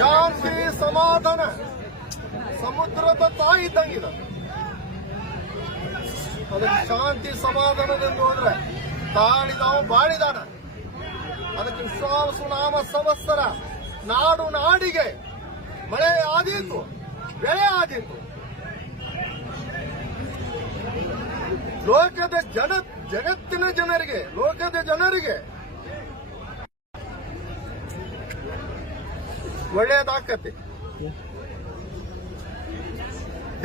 ಶಾಂತಿ ಸಮಾಧಾನ ಸಮುದ್ರದ ತಾಯಿ ಇದ್ದಂಗಿದೆ. ಅದಕ್ಕೆ ಶಾಂತಿ ಸಮಾಧಾನದಿಂದ ಹೋದ್ರೆ ತಾಳಿದಾವ ಬಾಳಿದಾನ. ಅದಕ್ಕೆ ವಿಶ್ವಾಸ ನಾಮ ಸಂವತ್ಸರ ನಾಡು ನಾಡಿಗೆ ಮಳೆ ಆದೀತು, ಬೆಳೆ ಆದೀತು. ಲೋಕದ ಜಗತ್ತಿನ ಜನರಿಗೆ, ಲೋಕದ ಜನರಿಗೆ ಒಳ್ಳೆಯದಾಕತಿ.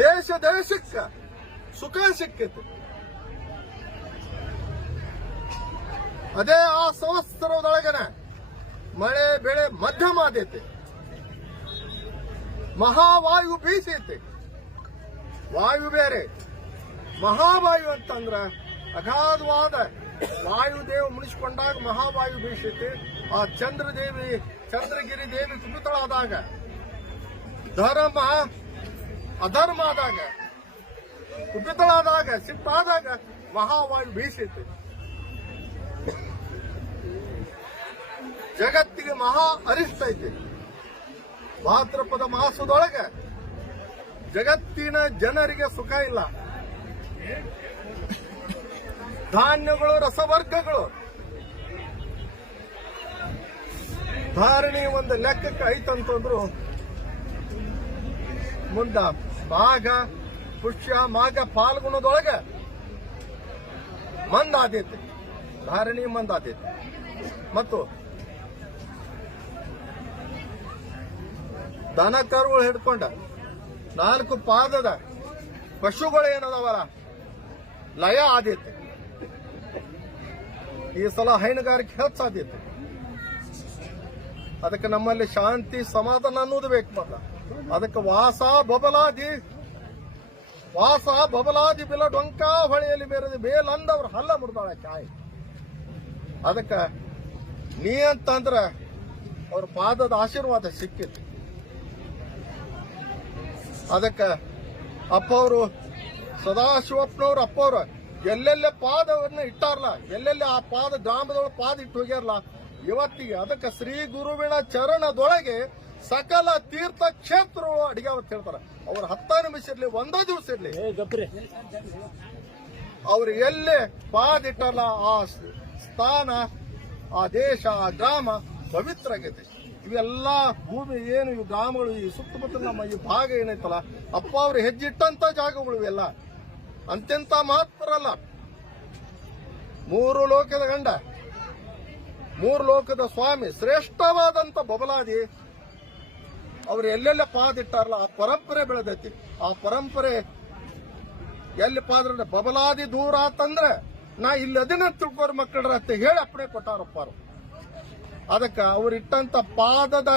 ದೇಶ ದೇಶಕ್ಕ ಸುಖ ಸಿಕ್ಕೈತಿ. ಅದೇ ಆ ಸಂವತ್ಸರದೊಳಗನ ಮಳೆ ಬೆಳೆ ಮಧ್ಯಮ ಆದೈತಿ. ಮಹಾವಾಯು ಬೀಸೈತಿ. ವಾಯು ಬೇರೆ, ಮಹಾವಾಯು ಅಂತಂದ್ರ ಅಗಾಧವಾದ ವಾಯುದೇವ ಮುನಿಸಿಕೊಂಡಾಗ ಮಹಾವಾಯು ಬೀಸೈತಿ. ಆ ಚಂದ್ರಗಿರಿ ದೇವಿ ಕುಪಿತಳಾದಾಗ, ಧರ್ಮ ಅಧರ್ಮ ಆದಾಗ, ಕುಪಿತಳಾದಾಗ, ಸಿಟ್ಟಾದಾಗ ಮಹಾವಾಯು ಬೀಸೈತಿ. ಜಗತ್ತಿಗೆ ಮಹಾ ಅರಿಷ್ಟ ಐತಿ. ಭಾದ್ರಪದ ಮಾಸದೊಳಗೆ ಜಗತ್ತಿನ ಜನರಿಗೆ ಸುಖ ಇಲ್ಲ. ಧಾನ್ಯಗಳು, ರಸವರ್ಗಗಳು ಧಾರಣಿ ಒಂದು ಲೆಕ್ಕಕ್ಕೆ ಐತಂತಂದ್ರು ಮುಂದ ಮಾಘ, ಪುಷ್ಯ, ಮಾಘ, ಪಾಲ್ಗುಣದೊಳಗೆ ಮಂದಾದೈತಿ. ಧಾರಣಿ ಮಂದಾದೈತಿ. ಮತ್ತು ದನ ಕರುಗಳು ಹಿಡ್ಕೊಂಡ 4 ಪಾದದ ಪಶುಗಳು ಏನದವಲ್ಲ ಲಯ ಆದೈತಿ. ಈ ಸಲ ಹೈನುಗಾರಿಕೆ ಹೆಚ್ಚಾದೈತಿ. ಅದಕ್ಕೆ ನಮ್ಮಲ್ಲಿ ಶಾಂತಿ ಸಮಾಧಾನ ಅನ್ನೋದು ಬೇಕು. ಮೊದಲ ಅದಕ್ಕೆ ವಾಸ ಬಬಲಾದಿ ಬಿಲ ಡೊಂಕ ಹೊಳೆಯಲ್ಲಿ ಬೇರೆ ಬೇಲಂದವ್ರ ಹಲ್ಲ ಮುರಿದಾಳ ಕಾಯಿ. ಅದಕ್ಕೆ ನೀ ಅಂತಂದ್ರ ಅವ್ರ ಪಾದದ ಆಶೀರ್ವಾದ ಸಿಕ್ಕಿತ್ತು. ಅದಕ್ಕೆ ಅಪ್ಪವರು ಸದಾಶಿವಪ್ಪನವ್ರು ಅಪ್ಪವ್ರು ಎಲ್ಲೆಲ್ಲೇ ಪಾದವನ್ನು ಇಟ್ಟಾರಲ್ಲ, ಎಲ್ಲೆಲ್ಲಿ ಆ ಪಾದ ಗ್ರಾಮದೊಳಗೆ ಪಾದ ಇಟ್ಟು ಹೋಗ್ಯಾರಲ್ಲ ಇವತ್ತಿಗೆ. ಅದಕ್ಕೆ ಶ್ರೀ ಗುರುವಿನ ಚರಣದೊಳಗೆ ಸಕಲ ತೀರ್ಥ ಕ್ಷೇತ್ರಗಳು ಅಡಿಗೆ ಅಂತ ಹೇಳ್ತಾರೆ. ಅವ್ರ 10 ನಿಮಿಷ ಇರ್ಲಿ, 1 ದಿವಸ ಇರ್ಲಿ, ಅವ್ರು ಎಲ್ಲೇ ಪಾದ ಇಟ್ಟಾರಲ್ಲ ಆ ಸ್ಥಾನ, ಆ ದೇಶ, ಆ ಗ್ರಾಮ ಪವಿತ್ರ ಆಗೈತೆ. ಇವೆಲ್ಲ ಭೂಮಿ ಏನು ಇವು ಗ್ರಾಮಗಳು, ಈ ಸುತ್ತಮುತ್ತಲ ನಮ್ಮ ಈ ಭಾಗ ಏನೈತಲ್ಲ, ಅಪ್ಪ ಅವ್ರು ಹೆಜ್ಜಿಟ್ಟಂತ ಜಾಗಗಳು ಇವೆಲ್ಲ ಅಂತ್ಯಂತ ಮಹತ್ವರಲ್ಲ. 3 ಲೋಕದ ಗಂಡ, 3 ಲೋಕದ ಸ್ವಾಮಿ, ಶ್ರೇಷ್ಠವಾದಂತ ಬಬಲಾದಿ ಅವ್ರು ಎಲ್ಲೆಲ್ಲ ಪಾದ ಇಟ್ಟಾರಲ್ಲ ಆ ಪರಂಪರೆ ಬೆಳೆದೈತಿ. ಆ ಪರಂಪರೆ ಎಲ್ಲಿ ಪಾದ್ರ ಬಬಲಾದಿ ದೂರ ಆತಂದ್ರೆ ನಾ ಇಲ್ಲಿ ಅದನ್ನ ತಿಳ್ಕೋರ್ ಮಕ್ಕಳ್ರ ಅಂತ ಹೇಳಿ ಅಪ್ಪಣೆ ಕೊಟ್ಟಾರಪ್ಪ. ಅದಕ್ಕೆ ಅವ್ರಿಟ್ಟಂತ ಪಾದದ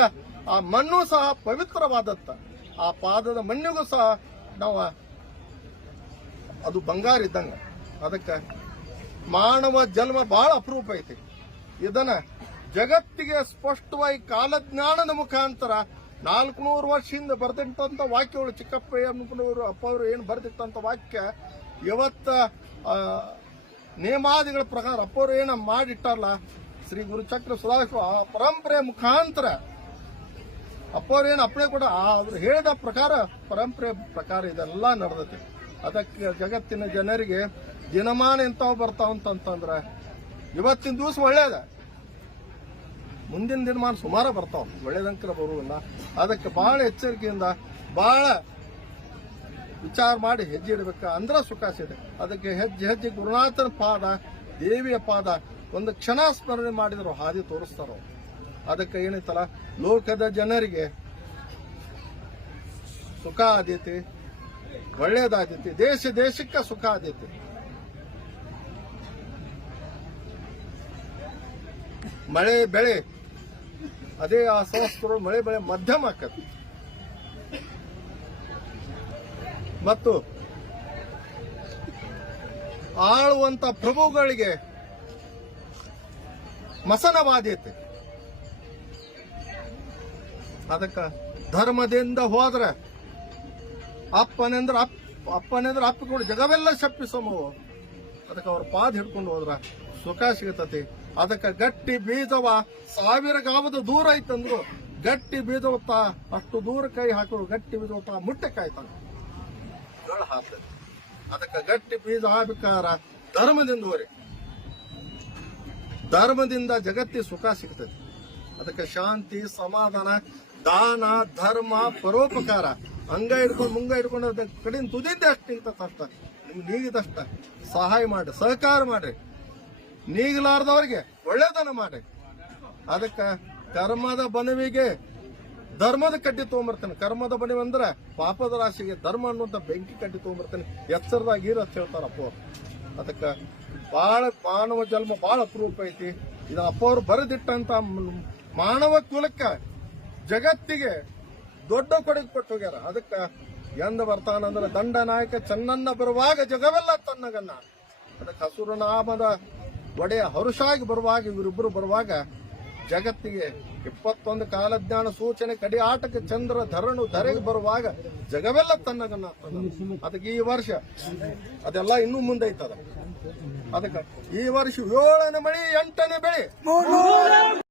ಆ ಮಣ್ಣು ಸಹ ಪವಿತ್ರವಾದತ್ತ. ಆ ಪಾದದ ಮಣ್ಣಿಗೂ ಸಹ ನಾವು ಅದು ಬಂಗಾರ ಇದ್ದಂಗ. ಅದಕ್ಕೆ ಮಾನವ ಜನ್ಮ ಬಹಳ ಅಪರೂಪ ಐತಿ. ಇದನ್ನ ಜಗತ್ತಿಗೆ ಸ್ಪಷ್ಟವಾಗಿ ಕಾಲಜ್ಞಾನದ ಮುಖಾಂತರ 400 ವರ್ಷದಿಂದ ಬರೆದಿಟ್ಟಂತ ವಾಕ್ಯಗಳು, ಚಿಕ್ಕಪ್ಪ ಅಪ್ಪ ಅವರು ಏನು ಬರೆದಿಟ್ಟಂತ ವಾಕ್ಯ ಇವತ್ತ ನೇಮಾದಿಗಳ ಪ್ರಕಾರ ಅಪ್ಪವರು ಏನ ಮಾಡಿಟ್ಟಾರಲ್ಲ ಶ್ರೀ ಗುರುಚಕ್ರ ಸುಧಾರಿಸುವ ಆ ಪರಂಪರೆ ಮುಖಾಂತರ ಅಪ್ಪವ್ರು ಏನು ಅಪ್ಪಣೆ ಕೂಡ ಅವ್ರು ಹೇಳಿದ ಪ್ರಕಾರ ಪರಂಪರೆ ಪ್ರಕಾರ ಇದೆಲ್ಲ ನಡೆದೈತಿ. ಅದಕ್ಕೆ ಜಗತ್ತಿನ ಜನರಿಗೆ ದಿನಮಾನ ಎಂತಾವ್ ಬರ್ತಾವಂತಂದ್ರ ಇವತ್ತಿನ ದಿವಸ ಒಳ್ಳೇದ, ಮುಂದಿನ ದಿನಮಾನ ಸುಮಾರು ಬರ್ತಾವ, ಒಳ್ಳೇದಂಕರ ಬರುವುದಿಲ್ಲ. ಅದಕ್ಕೆ ಬಹಳ ಎಚ್ಚರಿಕೆಯಿಂದ ಬಹಳ ವಿಚಾರ ಮಾಡಿ ಹೆಜ್ಜೆ ಇಡಬೇಕು, ಅಂದ್ರ ಸುಖ ಸಿದೆ. ಅದಕ್ಕೆ ಹೆಜ್ಜೆ ಹೆಜ್ಜೆ ಗುರುನಾಥನ ಪಾದ, ದೇವಿಯ ಪಾದ ಒಂದು ಕ್ಷಣ ಸ್ಮರಣೆ ಮಾಡಿದ್ರು ಹಾದಿ ತೋರಿಸ್ತಾರೋ. ಅದಕ್ಕೆ ಏನೈತಲ್ಲ, ಲೋಕದ ಜನರಿಗೆ ಸುಖ ಆದೈತಿ, ಒಳ್ಳೇದಾದೈತಿ, ದೇಶ ದೇಶಕ್ಕೆ ಸುಖ ಆದೈತಿ. ಮಳೆ ಬೆಳೆ ಅದೇ ಆ ಸಂವತ್ಸರ ಮಳೆ ಬೆಳೆ ಮಧ್ಯಮ ಆಕತಿ. ಮತ್ತು ಆಳುವಂತ ಪ್ರಭುಗಳಿಗೆ ಮಸನವಾದೈತಿ. ಅದಕ್ಕ ಧರ್ಮದಿಂದ ಹೋದ್ರೆ ಅಪ್ಪನೆಂದ್ರ ಅಪ್ಪಿಕೊಂಡು ಜಗವೆಲ್ಲ ಶಪ್ಪಿಸಮವು. ಅದಕ್ಕೆ ಅವ್ರ ಪಾದ ಹಿಡ್ಕೊಂಡು ಹೋದ್ರ ಸುಖ ಸಿಗತತಿ. ಅದಕ್ಕೆ ಗಟ್ಟಿ ಬೀಜವ 1000 ಗಾವದ ದೂರ ಐತಂದ್ರು ಗಟ್ಟಿ ಬೀಜವತ್ತ ಅಷ್ಟು ದೂರ ಕೈ ಹಾಕೋರು ಗಟ್ಟಿ ಬೀಜವತ್ತ ಮುಟ್ಟೆ ಕಾಯ್ತಾನ ಹಾಕ್ತದೆ. ಅದಕ್ಕೆ ಗಟ್ಟಿ ಬೀಜ ಆಗ್ಬೇಕಾರ ಧರ್ಮದಿಂದ ಹೋರಿ, ಧರ್ಮದಿಂದ ಜಗತ್ತಿ ಸುಖ ಸಿಗ್ತದೆ. ಅದಕ್ಕೆ ಶಾಂತಿ, ಸಮಾಧಾನ, ದಾನ, ಧರ್ಮ, ಪರೋಪಕಾರ ಅಂಗ ಹಿಡ್ಕೊಂಡು ಮುಂಗ ಹಿಡ್ಕೊಂಡು ಕಡಿನ ತುದಿದ್ದೆ ಅಷ್ಟು ನಿಂತಷ್ಟ ನಿಮ್ಗೆ ನೀಗಿದಷ್ಟ ಸಹಾಯ ಮಾಡ್ರಿ, ಸಹಕಾರ ಮಾಡ್ರಿ. ನೀಗಲಾರ್ದವ್ರಿಗೆ ಒಳ್ಳೇದನ್ನ ಮಾಡ್ರಿ. ಅದಕ್ಕೆ ಕರ್ಮದ ಬನವಿಗೆ ಧರ್ಮದ ಕಡ್ಡಿ ತಗೊಂಬರ್ತಾನೆ. ಕರ್ಮದ ಬನವಿ ಅಂದ್ರೆ ಪಾಪದ ರಾಶಿಗೆ ಧರ್ಮ ಅನ್ನುವಂತ ಬೆಂಕಿ ಕಡ್ಡಿ ತಗೊಂಬರ್ತಾನೆ. ಎಚ್ಚರದಾಗ ಇರತ್ ಹೇಳ್ತಾರಪ್ಪ. ಅದಕ್ಕೆ ಬಹಳ ಮಾನವ ಜನ್ಮ ಬಹಳ ಅಪರೂಪ ಐತಿ. ಇದು ಅಪ್ಪ ಅವ್ರು ಬರೆದಿಟ್ಟಂತ ಮಾನವ ಕುಲಕ್ಕ ಜಗತ್ತಿಗೆ ದೊಡ್ಡ ಕೊಡುಗೆ ಕೊಟ್ಟು ಹೋಗ್ಯಾರ. ಅದಕ್ಕೆ ಎಂದ ಬರ್ತಾನಂದ್ರೆ ದಂಡ ನಾಯಕ ಚೆನ್ನನ್ನ ಬರುವಾಗ ಜಗವೆಲ್ಲ ತನ್ನಗನ್ನ. ಅದಕ್ಕೆ ಹಸುರನಾಮದ ಒಡೆಯ ಹರುಷಾಗಿ ಬರುವಾಗ ಇವರಿಬ್ಬರು ಬರುವಾಗ ಜಗತ್ತಿಗೆ 21 ಕಾಲಜ್ಞಾನ ಸೂಚನೆ ಕಡಿ ಆಟಕ್ಕೆ ಚಂದ್ರ ಧರಣು ಧರೆಗೆ ಬರುವಾಗ ಜಗವೆಲ್ಲ ತನ್ನಗನ್ನ. ಅದಕ್ಕೆ ಈ ವರ್ಷ ಅದೆಲ್ಲ ಇನ್ನೂ ಮುಂದೆ ಐತದ. ಅದಕ್ಕೆ ಈ ವರ್ಷ 7ನೇ ಮಳಿ 8ನೇ ಬೆಳೆ